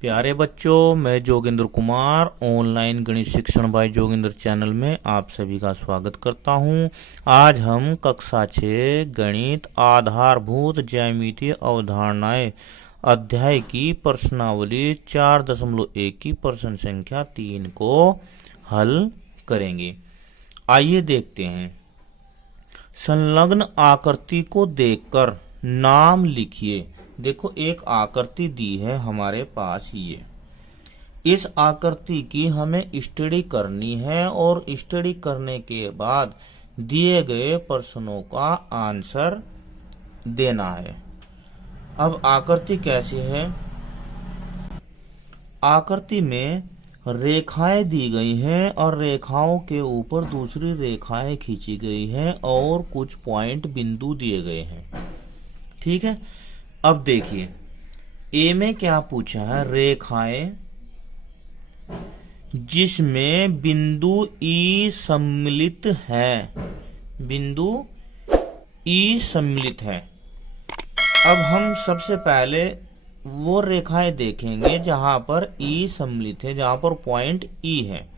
प्यारे बच्चों, मैं जोगिंद्र कुमार ऑनलाइन गणित शिक्षण बाय जोगिंद्र चैनल में आप सभी का स्वागत करता हूं। आज हम कक्षा 6 गणित आधारभूत ज्यामितीय अवधारणाएं अध्याय की प्रश्नावली 4.1 की प्रश्न संख्या 3 को हल करेंगे। आइए देखते हैं। संलग्न आकृति को देखकर नाम लिखिए। देखो, एक आकृति दी है हमारे पास। ये इस आकृति की हमें स्टडी करनी है और स्टडी करने के बाद दिए गए प्रश्नों का आंसर देना है। अब आकृति कैसी है? आकृति में रेखाएं दी गई हैं और रेखाओं के ऊपर दूसरी रेखाएं खींची गई हैं और कुछ पॉइंट बिंदु दिए गए हैं। ठीक है, अब देखिए ए में क्या पूछा है। रेखाएं जिसमें बिंदु ई सम्मिलित है। बिंदु ई सम्मिलित है। अब हम सबसे पहले वो रेखाएं देखेंगे जहां पर ई सम्मिलित है, जहां पर पॉइंट ई है।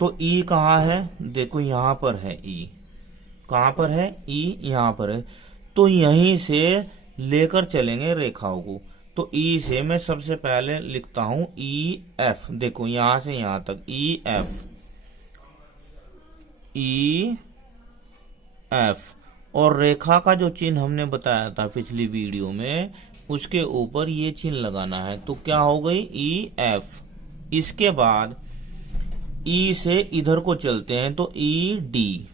तो ई कहाँ है? देखो, यहां पर है ई। कहां पर है? ई यहां पर है। तो यहीं से लेकर चलेंगे रेखाओं को। तो ई से मैं सबसे पहले लिखता हूं ई एफ। देखो, यहां से यहां तक ई एफ, ई एफ। और रेखा का जो चिन्ह हमने बताया था पिछली वीडियो में, उसके ऊपर ये चिन्ह लगाना है। तो क्या हो गई? E F. इसके बाद ई से इधर को चलते हैं तो ई डी,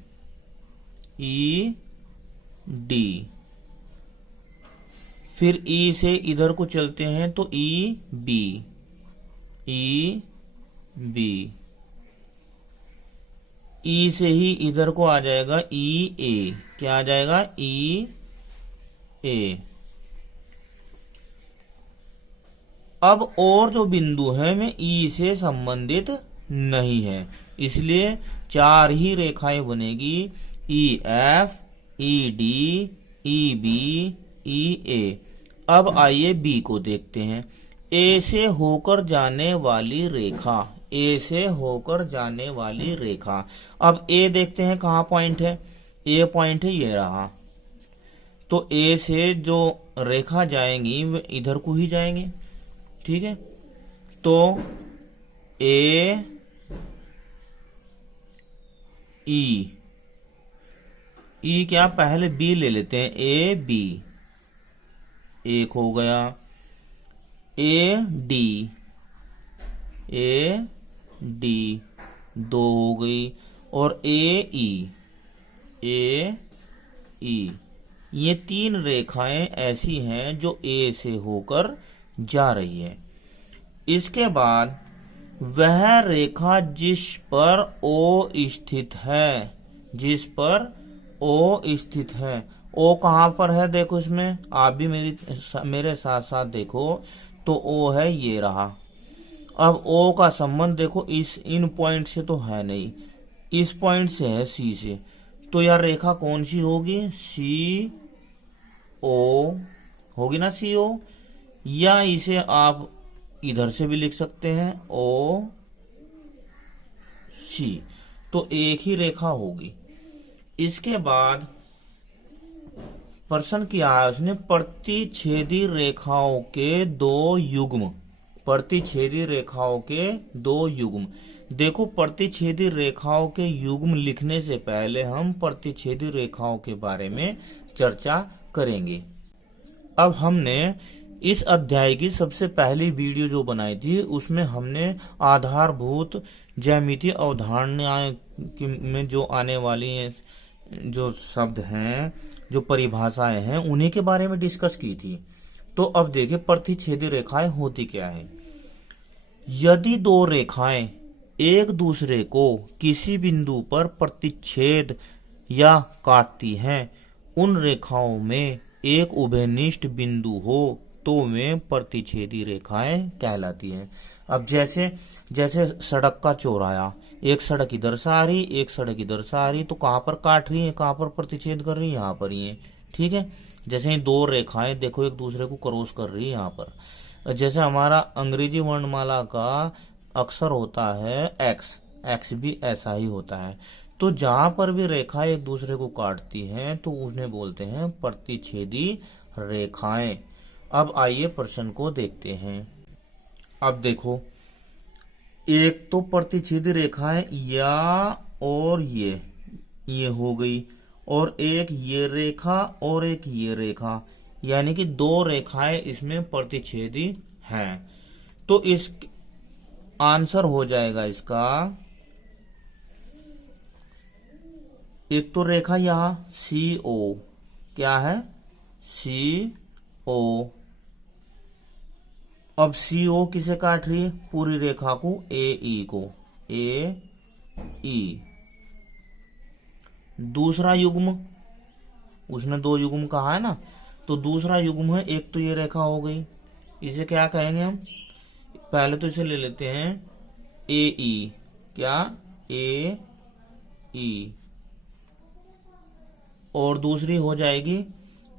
ई डी। फिर ई से इधर को चलते हैं तो ई बी, ई बी। ई से ही इधर को आ जाएगा ई ए। क्या आ जाएगा? ई ए। अब और जो बिंदु है में ई से संबंधित नहीं है, इसलिए 4 ही रेखाएं बनेगी। E F, E D, E B, E A. अब आइए बी को देखते हैं। ए से होकर जाने वाली रेखा, ए से होकर जाने वाली रेखा। अब ए देखते हैं कहाँ पॉइंट है। ए पॉइंट है, ये रहा। तो ए से जो रेखा जाएंगी वे इधर को ही जाएंगे। ठीक है, तो ए ई क्या, पहले बी ले लेते हैं। ए बी, एक हो गया। ए डी, ए डी 2 हो गई। और ए ई, ए ई। ये 3 रेखाएं ऐसी हैं जो ए से होकर जा रही है। इसके बाद वह रेखा जिस पर ओ स्थित है, जिस पर ओ स्थित है। ओ कहां पर है? देखो, इसमें आप भी मेरे साथ साथ देखो। तो ओ है, ये रहा। अब ओ का संबंध देखो, इन पॉइंट से तो है नहीं, इस पॉइंट से है, सी से। तो यार रेखा कौन सी होगी? सी ओ होगी ना, सी ओ। या इसे आप इधर से भी लिख सकते हैं, ओ सी। तो एक ही रेखा होगी। इसके बाद प्रश्न किया है उसने, प्रतिच्छेदी रेखाओं के 2 युग्म। प्रतिच्छेदी रेखाओं के 2 युग्म। देखो, प्रतिच्छेदी रेखाओं के युग्म लिखने से पहले हम प्रतिच्छेदी रेखाओं के बारे में चर्चा करेंगे। अब हमने इस अध्याय की सबसे पहली वीडियो जो बनाई थी, उसमें हमने आधारभूत ज्यामितीय अवधारणाएं में जो आने वाली जो शब्द हैं, जो परिभाषाएं हैं, उन्हीं के बारे में डिस्कस की थी। तो अब देखिए, प्रतिच्छेदी रेखाएं होती क्या है। यदि 2 रेखाएं एक दूसरे को किसी बिंदु पर प्रतिच्छेद या काटती हैं, उन रेखाओं में एक उभयनिष्ठ बिंदु हो तो वे प्रतिच्छेदी रेखाएं कहलाती हैं। अब जैसे जैसे सड़क का चौराहा, एक सड़क इधर से आ रही, एक सड़क इधर से आ रही, तो कहां पर काट रही है, कहां पर प्रतिच्छेद कर रही है? यहाँ पर ही है। ठीक है, जैसे ही 2 रेखाएं देखो एक दूसरे को क्रॉस कर रही है यहाँ पर। जैसे हमारा अंग्रेजी वर्णमाला का अक्षर होता है एक्स, एक्स भी ऐसा ही होता है। तो जहां पर भी रेखा एक दूसरे को काटती हैं तो उन्हें बोलते हैं प्रतिच्छेदी रेखाएं। अब आइए प्रश्न को देखते हैं। अब देखो, एक तो प्रतिच्छेदी रेखाएं या और ये हो गई, और एक ये रेखा और एक ये रेखा, यानी कि दो रेखाएं इसमें प्रतिच्छेदी हैं। तो इस आंसर हो जाएगा इसका, एक तो रेखा यहां CO, क्या है CO। अब CO किसे काट रही है? पूरी रेखा को, AE को, AE। दूसरा युग्म, उसने दो युग्म कहा है ना, तो दूसरा युग्म है, एक तो ये रेखा हो गई, इसे क्या कहेंगे हम? पहले तो इसे ले लेते हैं AE, क्या AE, और दूसरी हो जाएगी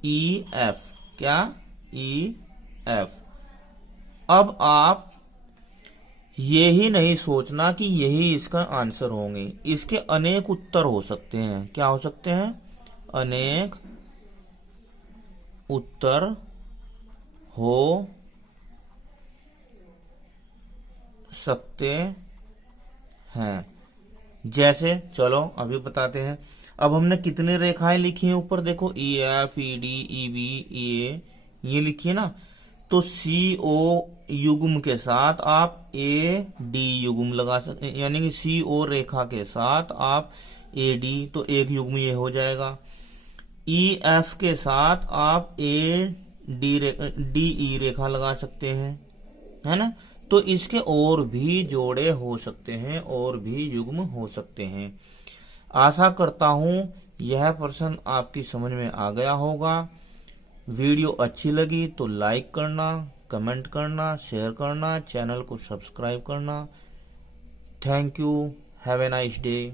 EF, क्या EF। अब आप यही नहीं सोचना कि यही इसका आंसर होंगे, इसके अनेक उत्तर हो सकते हैं। क्या हो सकते हैं? अनेक उत्तर हो सकते हैं। जैसे, चलो अभी बताते हैं। अब हमने कितनी रेखाएं लिखी हैं ऊपर देखो, EF ED EB EA, ये लिखी है ना। तो CO युग्म के साथ आप AD युग्म लगा सकते, यानी कि CO रेखा के साथ आप AD, तो एक युग्म ये हो जाएगा। EF के साथ आप DE रेखा लगा सकते हैं, है ना। तो इसके और भी जोड़े हो सकते हैं, और भी युग्म हो सकते हैं। आशा करता हूं यह प्रश्न आपकी समझ में आ गया होगा। वीडियो अच्छी लगी तो लाइक करना, कमेंट करना, शेयर करना, चैनल को सब्सक्राइब करना। Thank you, have a nice day.